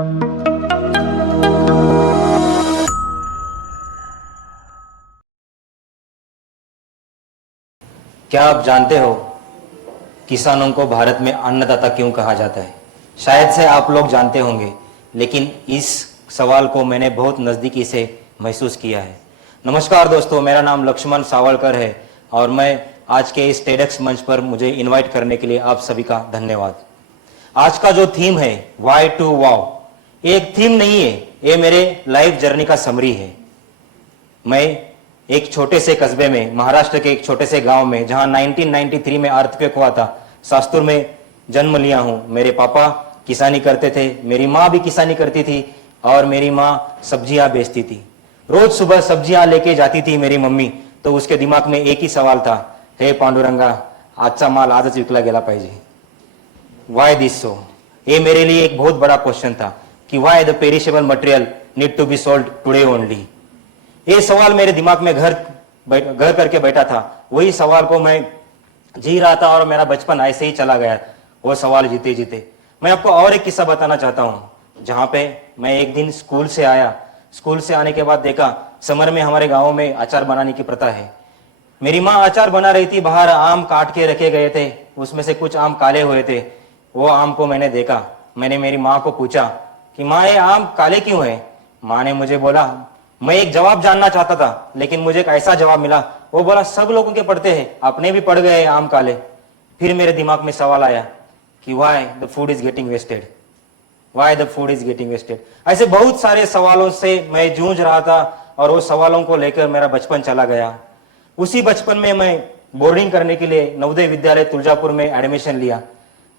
क्या आप जानते हो किसानों को भारत में अन्नदाता क्यों कहा जाता है? शायद से आप लोग जानते होंगे, लेकिन इस सवाल को मैंने बहुत नज़दीकी से महसूस किया है। नमस्कार दोस्तों, मेरा नाम लक्ष्मण सावलकर है और मैं आज के इस टेडेक्स मंच पर मुझे इनवाइट करने के लिए आप सभी का धन्यवाद। आज का जो थीम है वाई टू वाव, ये एक थीम नहीं है, ये मेरे लाइफ जर्नी का समरी है। मैं एक छोटे से कस्बे में, महाराष्ट्र के एक छोटे से गांव में, जहां 1993 में अर्थक्वेक हुआ था, सास्तुर में जन्म लिया हूं। मेरे पापा किसानी करते थे, मेरी माँ भी किसानी करती थी और मेरी माँ सब्जियां बेचती थी। रोज सुबह सब्जियां लेके जाती थी मेरी मम्मी, तो उसके दिमाग में एक ही सवाल था, हे पांडुरंगा, आजचा माल आजच विकला गेला पाहिजे। Why this so? ये मेरे लिए एक बहुत बड़ा क्वेश्चन था कि why the perishable material need to be sold today only. ये सवाल मेरे दिमाग में घर करके बैठा था। वही सवाल को मैं जी रहा था और मेरा बचपन ऐसे ही चला गया, वो सवाल जीते जीते। मैं आपको और एक किस्सा बताना चाहता हूँ, जहाँ पे मैं एक दिन स्कूल से आया। स्कूल से आने के बाद देखा समर में हमारे गाँव में अचार बनाने की प्रथा है। मेरी माँ अचार बना रही थी, बाहर आम काट के रखे गए थे, उसमें से कुछ आम काले हुए थे। वो आम को मैंने देखा। मैंने मेरी माँ को पूछा कि माँ, ये आम काले क्यों है? माँ ने मुझे बोला, मैं एक जवाब जानना चाहता था, लेकिन मुझे एक ऐसा जवाब मिला, वो बोला सब लोगों के पड़ते हैं, अपने भी पड़ गए आम काले। फिर मेरे दिमाग में सवाल आया कि why the food is getting wasted, why the food is getting wasted. ऐसे बहुत सारे सवालों से मैं जूझ रहा था और वो सवालों को लेकर मेरा बचपन चला गया। उसी बचपन में मैं बोर्डिंग करने के लिए नवोदय विद्यालय तुलजापुर में एडमिशन लिया।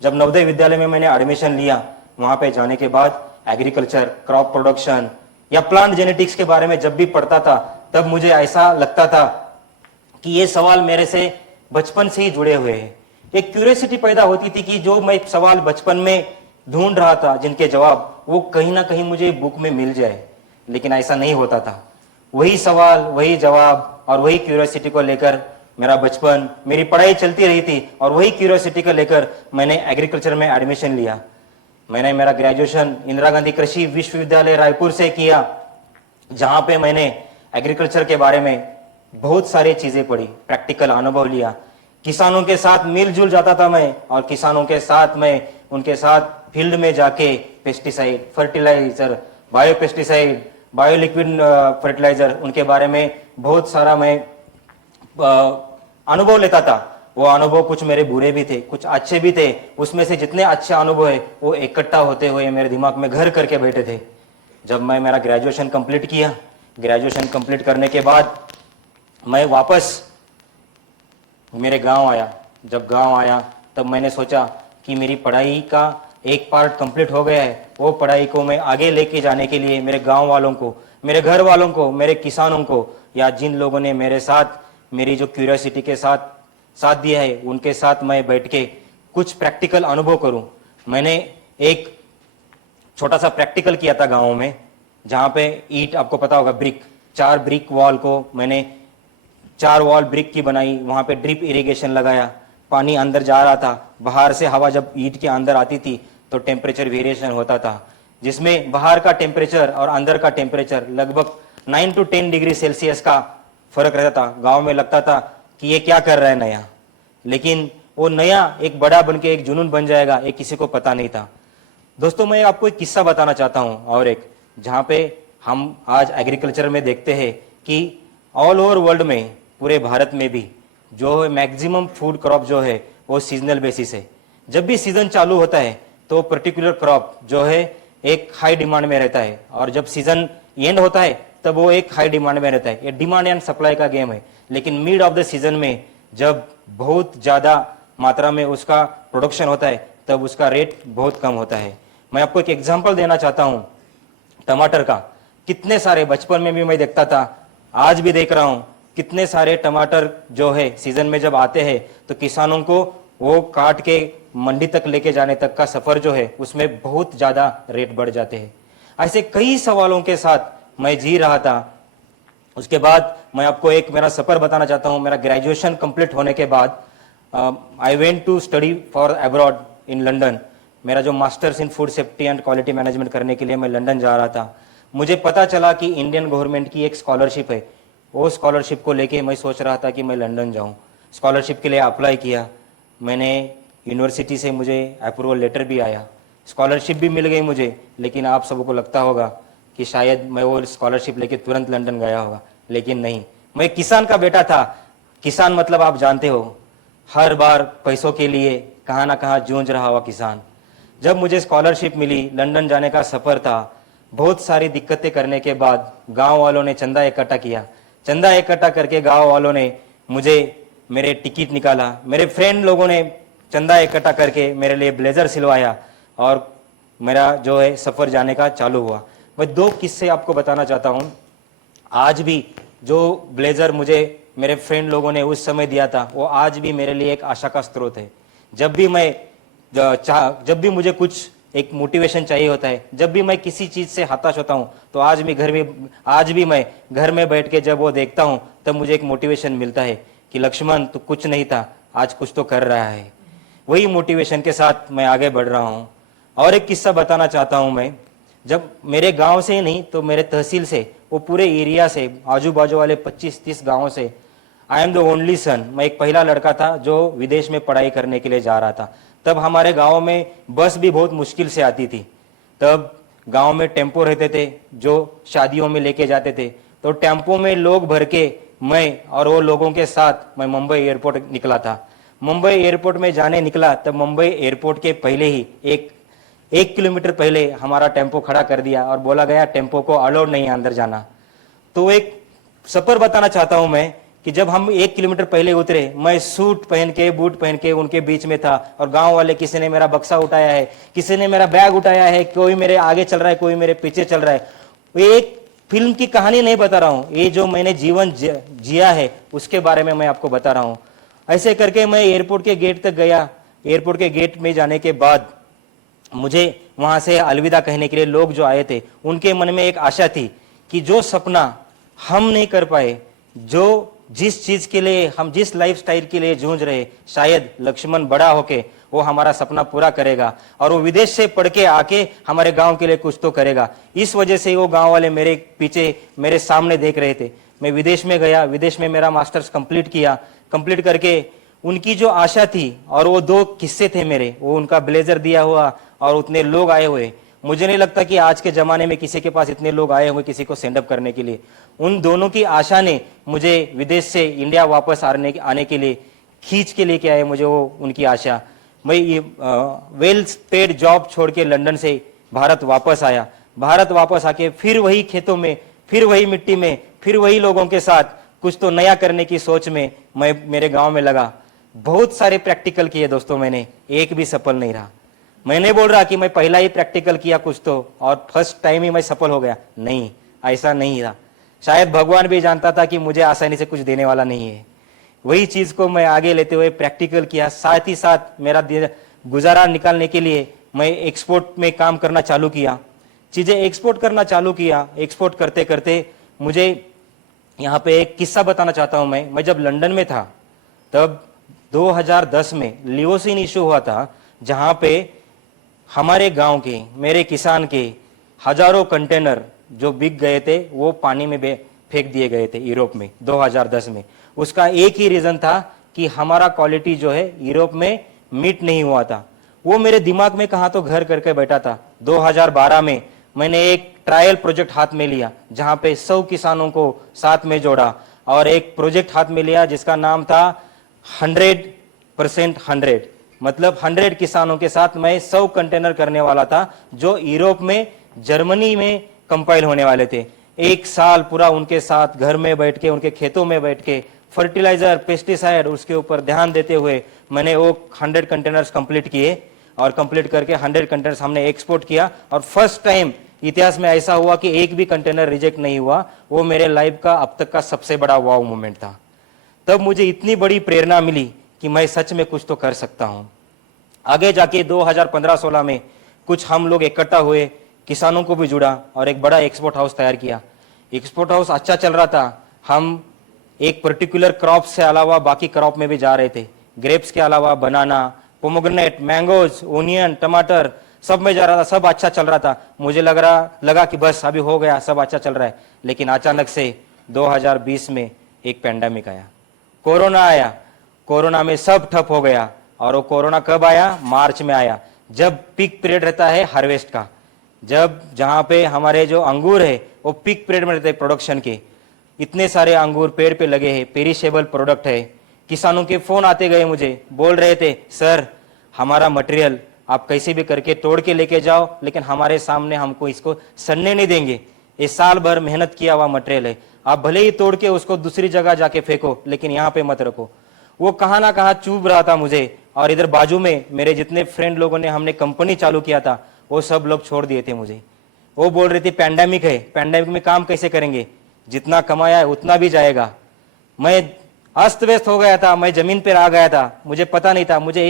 जब नवोदय विद्यालय में मैंने एडमिशन लिया, वहां पे जाने के बाद एग्रीकल्चर, क्रॉप प्रोडक्शन या प्लांट जेनेटिक्स के बारे में जब भी पढ़ता था, तब मुझे ऐसा लगता था कि ये सवाल मेरे से बचपन से ही जुड़े हुए हैं। एक क्यूरियोसिटी पैदा होती थी कि जो मैं सवाल बचपन में ढूंढ रहा था, जिनके जवाब वो कहीं ना कहीं मुझे बुक में मिल जाए, लेकिन ऐसा नहीं होता था। वही सवाल, वही जवाब और वही क्यूरियोसिटी को लेकर मेरा बचपन, मेरी पढ़ाई चलती रही थी और वही क्यूरियोसिटी को लेकर मैंने एग्रीकल्चर में एडमिशन लिया। मैंने मेरा ग्रेजुएशन इंदिरा गांधी कृषि विश्वविद्यालय रायपुर से किया, जहां पे मैंने एग्रीकल्चर के बारे में बहुत सारी चीजें पढ़ी, प्रैक्टिकल अनुभव लिया। किसानों के साथ मिलजुल जाता था मैं, और किसानों के साथ मैं उनके साथ फील्ड में जाके pesticide, fertiliser, bio pesticide, bio liquid fertiliser, उनके बारे में बहुत सारा मैं अनुभव लेता था। वो अनुभव कुछ मेरे बुरे भी थे, कुछ अच्छे भी थे। उसमें से जितने अच्छे अनुभव है वो इकट्ठा होते हुए मेरे दिमाग में घर करके बैठे थे। जब मैं मेरा ग्रेजुएशन कंप्लीट किया, ग्रेजुएशन कंप्लीट करने के बाद मैं वापस मेरे गांव आया। जब गांव आया तब मैंने सोचा कि मेरी पढ़ाई का एक पार्ट कंप्लीट हो गया है, वो पढ़ाई को मैं आगे लेके जाने के लिए मेरे गांव वालों को, मेरे घर वालों को, मेरे किसानों को, या जिन लोगों ने मेरे साथ मेरी जो क्यूरियोसिटी के साथ दिया है, उनके साथ मैं बैठ के कुछ प्रैक्टिकल अनुभव करूं। मैंने एक छोटा सा प्रैक्टिकल किया था गांव में, जहां पे ईंट, आपको पता होगा, ब्रिक, 4 ब्रिक वॉल को मैंने 4 वॉल ब्रिक की बनाई। वहां पे ड्रिप इरिगेशन लगाया, पानी अंदर जा रहा था। बाहर से हवा जब ईंट के अंदर आती थी तो टेम्परेचर वेरिएशन होता था, जिसमें बाहर का टेम्परेचर और अंदर का टेम्परेचर लगभग 9 to 10 डिग्री सेल्सियस का फर्क रहता था। गांव में लगता था कि ये क्या कर रहा है नया, लेकिन वो नया एक बड़ा बन के एक जुनून बन जाएगा, ये किसी को पता नहीं था। दोस्तों, मैं आपको एक किस्सा बताना चाहता हूं, और एक जहां पे हम आज एग्रीकल्चर में देखते हैं कि ऑल ओवर वर्ल्ड में, पूरे भारत में भी जो मैक्सिमम फूड क्रॉप जो है वो सीजनल बेसिस है। जब भी सीजन चालू होता है तो पर्टिकुलर क्रॉप जो है एक हाई डिमांड में रहता है, और जब सीजन एंड होता है तब वो एक हाई डिमांड में रहता है। ये डिमांड एंड सप्लाई का गेम है। लेकिन मिड ऑफ द सीजन में जब बहुत ज्यादा मात्रा में उसका प्रोडक्शन होता है, तब उसका रेट बहुत कम होता है। मैं आपको एक एग्जांपल देना चाहता हूं टमाटर का। कितने सारे, बचपन में भी मैं देखता था, आज भी देख रहा हूं, कितने सारे टमाटर जो है सीजन में जब आते हैं तो किसानों को वो काट के मंडी तक लेके जाने तक का सफर जो है उसमें बहुत ज्यादा रेट बढ़ जाते हैं। ऐसे कई सवालों के साथ मैं जी रहा था। उसके बाद मैं आपको एक मेरा सफर बताना चाहता हूं। मेरा ग्रेजुएशन कंप्लीट होने के बाद I went to study for abroad in London. मेरा जो masters in food safety and quality management करने के लिए मैं लंदन जा रहा था, मुझे पता चला कि इंडियन गवर्नमेंट की एक स्कॉलरशिप है। वो स्कॉलरशिप को लेके मैं सोच रहा था कि मैं लंदन जाऊं। स्कॉलरशिप के लिए अप्लाई किया मैंने, यूनिवर्सिटी से मुझे अप्रूवल लेटर भी आया, स्कॉलरशिप भी मिल गई मुझे। लेकिन आप सबको लगता होगा कि शायद मैं वो स्कॉलरशिप लेके तुरंत लंदन गया होगा, लेकिन नहीं। मैं किसान का बेटा था। किसान मतलब आप जानते हो, हर बार पैसों के लिए कहाँ ना कहाँ जूझ रहा हुआ किसान। जब मुझे स्कॉलरशिप मिली, लंदन जाने का सफ़र था, बहुत सारी दिक्कतें करने के बाद गांव वालों ने चंदा इकट्ठा किया। चंदा इकट्ठा करके गांव वालों ने मुझे मेरे टिकट निकाला। मेरे फ्रेंड लोगों ने चंदा इकट्ठा करके मेरे लिए ब्लेजर सिलवाया और मेरा जो है सफ़र जाने का चालू हुआ। मैं दो किस्से आपको बताना चाहता हूँ। आज भी जो ब्लेजर मुझे मेरे फ्रेंड लोगों ने उस समय दिया था, वो आज भी मेरे लिए एक आशा का स्रोत है। जब भी मैं जब भी मुझे कुछ एक मोटिवेशन चाहिए होता है, जब भी मैं किसी चीज से हताश होता हूँ, तो आज भी मैं घर में बैठ के जब वो देखता हूँ, तब मुझे एक मोटिवेशन मिलता है कि लक्ष्मण तू कुछ नहीं था, आज कुछ तो कर रहा है। वही मोटिवेशन के साथ मैं आगे बढ़ रहा हूँ। और एक किस्सा बताना चाहता हूँ मैं। जब मेरे गांव से ही नहीं तो मेरे तहसील से, वो पूरे एरिया से, आजू बाजू वाले 25-30 गांवों से I am the only son, मैं एक पहला लड़का था जो विदेश में पढ़ाई करने के लिए जा रहा था। तब हमारे गांव में बस भी बहुत मुश्किल से आती थी। तब गांव में टेम्पो रहते थे जो शादियों में लेके जाते थे, तो टेम्पो में लोग भर के मैं और वो लोगों के साथ मैं मुंबई एयरपोर्ट निकला था। मुंबई एयरपोर्ट में जाने निकला, तब मुंबई एयरपोर्ट के पहले ही एक किलोमीटर पहले हमारा टेम्पो खड़ा कर दिया और बोला गया टेम्पो को अलाउड नहीं है अंदर जाना। तो एक सफर बताना चाहता हूं मैं कि जब हम 1 किलोमीटर पहले उतरे, मैं सूट पहन के, बूट पहन के उनके बीच में था, और गांव वाले, किसी ने मेरा बक्सा उठाया है, किसी ने मेरा बैग उठाया है, कोई मेरे आगे चल रहा है, कोई मेरे पीछे चल रहा है। एक फिल्म की कहानी नहीं बता रहा हूँ, ये जो मैंने जीवन जिया है उसके बारे में मैं आपको बता रहा हूँ। ऐसे करके मैं एयरपोर्ट के गेट तक गया। एयरपोर्ट के गेट में जाने के बाद मुझे वहां से अलविदा कहने के लिए लोग जो आए थे, उनके मन में एक आशा थी कि जो सपना हम नहीं कर पाए, जो जिस चीज के लिए हम, जिस लाइफस्टाइल के लिए जूझ रहे, शायद लक्ष्मण बड़ा होके वो हमारा सपना पूरा करेगा और वो विदेश से पढ़ के आके हमारे गांव के लिए कुछ तो करेगा। इस वजह से वो गांव वाले मेरे पीछे, मेरे सामने देख रहे थे। मैं विदेश में गया, विदेश में मेरा मास्टर्स कंप्लीट किया। कंप्लीट करके उनकी जो आशा थी, और वो दो किस्से थे मेरे, वो उनका ब्लेजर दिया हुआ और उतने लोग आए हुए। मुझे नहीं लगता कि आज के जमाने में किसी के पास इतने लोग आए हुए किसी को सेंड अप करने के लिए। उन दोनों की आशा ने मुझे विदेश से इंडिया वापस आने के लिए खींच के लेके आए मुझे, वो उनकी आशा। मैं ये वेल पेड जॉब छोड़ के लंदन से भारत वापस आया। भारत वापस आके फिर वही खेतों में, फिर वही मिट्टी में, फिर वही लोगों के साथ कुछ तो नया करने की सोच में मैं मेरे गांव में लगा। बहुत सारे प्रैक्टिकल किए दोस्तों मैंने, एक भी सफल नहीं रहा। मैं नहीं बोल रहा कि मैं पहला ही प्रैक्टिकल किया कुछ तो और फर्स्ट टाइम ही मैं सफल हो गया, नहीं, ऐसा नहीं रहा। शायद भगवान भी जानता था कि मुझे आसानी से कुछ देने वाला नहीं है। वही चीज को मैं आगे लेते हुए प्रैक्टिकल किया। साथ ही साथ मेरा गुजारा निकालने के लिए मैं एक्सपोर्ट में काम करना चालू किया, चीजें एक्सपोर्ट करना चालू किया। एक्सपोर्ट करते करते मुझे यहाँ पे एक किस्सा बताना चाहता हूँ। मैं जब लंदन में था, तब 2010 में लियोसिन इशू हुआ था, जहां पे हमारे गांव के, मेरे किसान के हजारों कंटेनर जो बिक गए थे, वो पानी में फेंक दिए गए थे यूरोप में 2010 में। उसका एक ही रीजन था कि हमारा क्वालिटी जो है यूरोप में मीट नहीं हुआ था। वो मेरे दिमाग में कहाँ तो घर करके बैठा था। 2012 में मैंने एक ट्रायल प्रोजेक्ट हाथ में लिया, जहां पे 100 किसानों को साथ में जोड़ा और एक प्रोजेक्ट हाथ में लिया जिसका नाम था 100% 100, मतलब 100 किसानों के साथ मैं 100 कंटेनर करने वाला था, जो यूरोप में, जर्मनी में कंपाइल होने वाले थे। एक साल पूरा उनके साथ घर में बैठ के, उनके खेतों में बैठ के फर्टिलाइजर, पेस्टिसाइड, उसके ऊपर ध्यान देते हुए मैंने वो 100 कंटेनर्स कंप्लीट किए। और कंप्लीट करके 100 कंटेनर्स हमने एक्सपोर्ट किया। और फर्स्ट टाइम इतिहास में ऐसा हुआ कि एक भी कंटेनर रिजेक्ट नहीं हुआ। वो मेरे लाइफ का अब तक का सबसे बड़ा वाव मोमेंट था। तब मुझे इतनी बड़ी प्रेरणा मिली कि मैं सच में कुछ तो कर सकता हूं। आगे जाके 2015-16 में कुछ हम लोग इकट्ठा हुए, किसानों को भी जुड़ा और एक बड़ा एक्सपोर्ट हाउस तैयार किया। एक्सपोर्ट हाउस अच्छा चल रहा था। हम एक पर्टिकुलर क्रॉप से अलावा बाकी क्रॉप में भी जा रहे थे। ग्रेप्स के अलावा बनाना, पोमोग्रेनेट, मैंगोज, ओनियन, टमाटर, सब में जा रहा था, सब अच्छा चल रहा था। मुझे लगा कि बस अभी हो गया, सब अच्छा चल रहा है। लेकिन अचानक से 2020 में एक पैंडेमिक आया, कोरोना आया। कोरोना में सब ठप हो गया। और वो कोरोना कब आया? मार्च में आया, जब पीक पीरियड रहता है हार्वेस्ट का, जब जहाँ पे हमारे जो अंगूर है वो पीक पीरियड में रहते हैं प्रोडक्शन के। इतने सारे अंगूर पेड़ पे लगे हैं, पेरिशेबल प्रोडक्ट है। किसानों के फोन आते गए, मुझे बोल रहे थे, सर हमारा मटेरियल आप कैसे भी करके तोड़ के लेके जाओ, लेकिन हमारे सामने हमको इसको सड़ने नहीं देंगे। ये साल भर मेहनत किया हुआ मटेरियल है, आप भले ही तोड़ के उसको दूसरी जगह जाके फेंको, लेकिन यहाँ पे मत रखो। वो कहाँ ना कहाँ चुभ रहा था मुझे। और इधर बाजू में मेरे जितने फ्रेंड लोगों ने हमने कंपनी चालू किया था, वो सब लोग छोड़ दिए थे मुझे। वो बोल रहे थे पैंडेमिक है, पैंडेमिक में काम कैसे करेंगे, जितना कमाया है उतना भी जाएगा। मैं अस्त व्यस्त हो गया था, मैं जमीन पर आ गया था, मुझे पता नहीं था। मुझे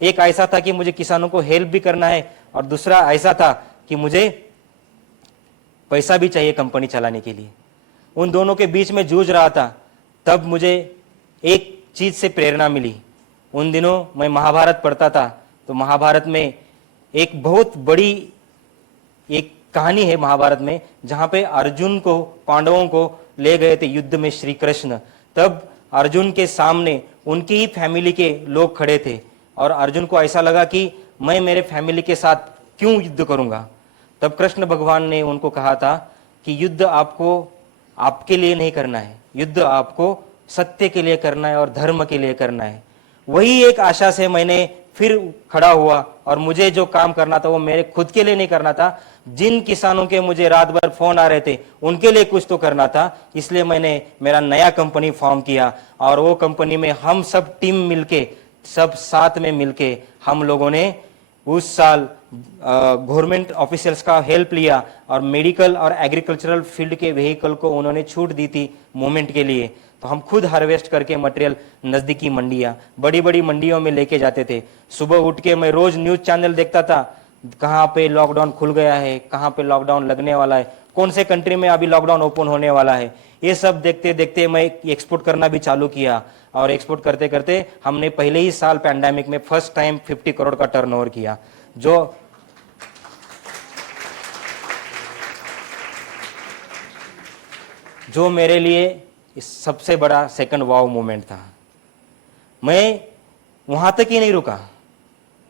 एक ऐसा था कि मुझे किसानों को हेल्प भी करना है, और दूसरा ऐसा था कि मुझे पैसा भी चाहिए कंपनी चलाने के लिए। उन दोनों के बीच में जूझ रहा था। तब मुझे एक चीज से प्रेरणा मिली। उन दिनों मैं महाभारत पढ़ता था, तो महाभारत में एक बहुत बड़ी एक कहानी है महाभारत में, जहां पे अर्जुन को, पांडवों को ले गए थे युद्ध में श्री कृष्ण। तब अर्जुन के सामने उनकी ही फैमिली के लोग खड़े थे, और अर्जुन को ऐसा लगा कि मैं मेरे फैमिली के साथ क्यों युद्ध करूंगा। तब कृष्ण भगवान ने उनको कहा था कि युद्ध आपको आपके लिए नहीं करना है, युद्ध आपको सत्य के लिए करना है और धर्म के लिए करना है। वही एक आशा से मैंने फिर खड़ा हुआ, और मुझे जो काम करना था वो मेरे खुद के लिए नहीं करना था। जिन किसानों के मुझे रात भर फोन आ रहे थे उनके लिए कुछ तो करना था। इसलिए मैंने मेरा नया कंपनी फॉर्म किया, और वो कंपनी में हम सब टीम मिलके, सब साथ में मिलके हम लोगों ने उस साल गवर्नमेंट ऑफिशियल्स का हेल्प लिया, और मेडिकल और एग्रीकल्चरल फील्ड के व्हीकल को उन्होंने छूट दी थी मूवमेंट के लिए। तो हम खुद हार्वेस्ट करके मटेरियल नजदीकी मंडियां, बड़ी बड़ी मंडियों में लेके जाते थे। सुबह उठ के मैं रोज न्यूज चैनल देखता था, कहाँ पे लॉकडाउन खुल गया है, कहाँ पे लॉकडाउन लगने वाला है, कौन से कंट्री में अभी लॉकडाउन ओपन होने वाला है। ये सब देखते देखते मैं एक्सपोर्ट करना भी चालू किया, और एक्सपोर्ट करते करते हमने पहले ही साल पैंडेमिक में फर्स्ट टाइम 50 करोड़ का टर्नओवर किया, जो मेरे लिए इस सबसे बड़ा सेकंड वाव मोमेंट था। मैं वहां तक ही नहीं रुका।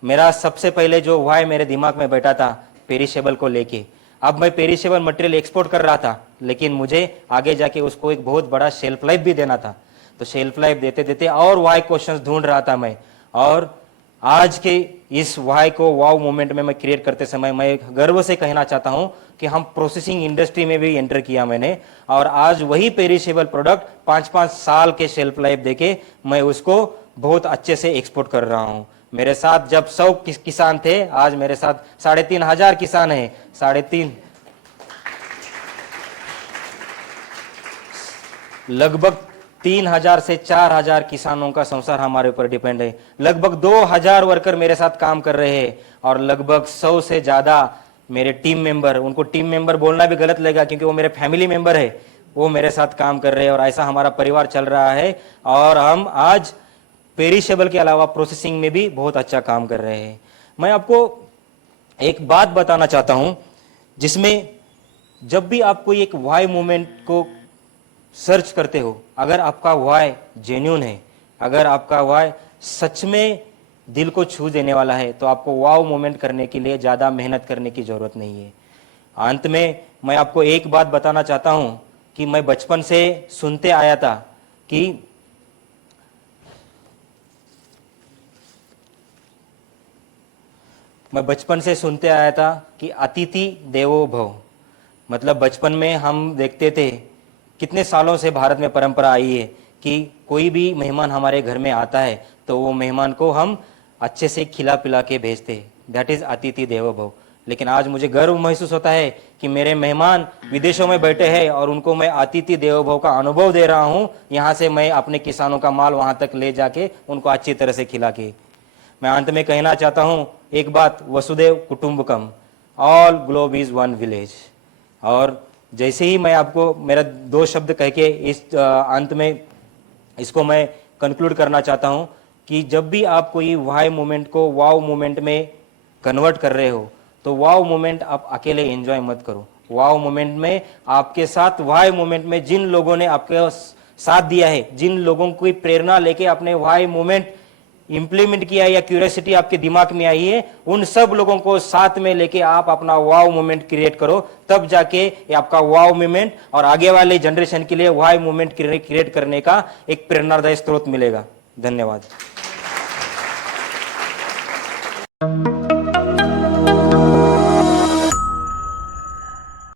मेरा सबसे पहले जो वाई मेरे दिमाग में बैठा था पेरिशेबल को लेके, अब मैं पेरिशेबल मटेरियल एक्सपोर्ट कर रहा था, लेकिन मुझे आगे जाके उसको एक बहुत बड़ा शेल्फ लाइफ भी देना था। तो शेल्फ लाइफ देते देते और वाई क्वेश्चंस ढूंढ रहा था मैं। और आज के इस वाई को वाव मोमेंट में मैं क्रिएट करते समय मैं गर्व से कहना चाहता हूं कि हम प्रोसेसिंग इंडस्ट्री में भी एंटर किया मैंने, और आज वही पेरिशेबल प्रोडक्ट 5-5 साल के शेल्फ लाइफ देके मैं उसको बहुत अच्छे से एक्सपोर्ट कर रहा हूं। मेरे साथ जब 100 किसान थे, आज मेरे साथ 3,500 किसान हैं। 3.5 लगभग 3,000 से 4,000 किसानों का संसार हमारे ऊपर डिपेंड है। लगभग 2,000 वर्कर मेरे साथ काम कर रहे हैं, और लगभग 100 से ज्यादा मेरे टीम मेंबर, उनको टीम मेंबर बोलना भी गलत लगेगा क्योंकि वो मेरे फैमिली मेंबर है, वो मेरे साथ काम कर रहे हैं, और ऐसा हमारा परिवार चल रहा है। और हम आज पेरिशेबल के अलावा प्रोसेसिंग में भी बहुत अच्छा काम कर रहे हैं। मैं आपको एक बात बताना चाहता हूं, जिसमें जब भी आप कोई एक वाई मूवमेंट को सर्च करते हो, अगर आपका वाई जेन्युइन है, अगर आपका वाई सच में दिल को छू देने वाला है, तो आपको वाव मूवमेंट करने के लिए ज्यादा मेहनत करने की जरूरत नहीं है। अंत में मैं आपको एक बात बताना चाहता हूं कि मैं बचपन से सुनते आया था कि अतिथि देवो भव। मतलब बचपन में हम देखते थे, कितने सालों से भारत में परंपरा आई है कि कोई भी मेहमान हमारे घर में आता है तो वो मेहमान को हम अच्छे से खिला पिला के भेजते, दैट इज अतिथि देवो भव। लेकिन आज मुझे गर्व महसूस होता है कि मेरे मेहमान विदेशों में बैठे हैं और उनको मैं अतिथि देवो भव का अनुभव दे रहा हूं। यहाँ से मैं अपने किसानों का माल वहां तक ले जाके उनको अच्छी तरह से खिला के। मैं अंत में कहना चाहता हूं एक बात, वसुदेव कुटुंबकम, all globe is one village. और जैसे ही मैं आपको मेरा 2 शब्द कह के इस अंत में इसको मैं कंक्लूड करना चाहता हूं कि जब भी आप कोई वाई मोमेंट को वाव मोमेंट में कन्वर्ट कर रहे हो तो वाव मोमेंट आप अकेले एंजॉय मत करो। वाव मोमेंट में आपके साथ वाई मोमेंट में जिन लोगों ने आपके साथ दिया है, जिन लोगों की प्रेरणा लेके अपने वाई मोमेंट इंप्लीमेंट किया है या क्यूरियोसिटी आपके दिमाग में आई है, उन सब लोगों को साथ में लेके आप अपना वाव मोमेंट क्रिएट करो। तब जाके ये आपका वाव मोमेंट और आगे वाले जनरेशन के लिए वाई मोमेंट क्रिएट करने का एक प्रेरणादायी स्रोत मिलेगा। धन्यवाद।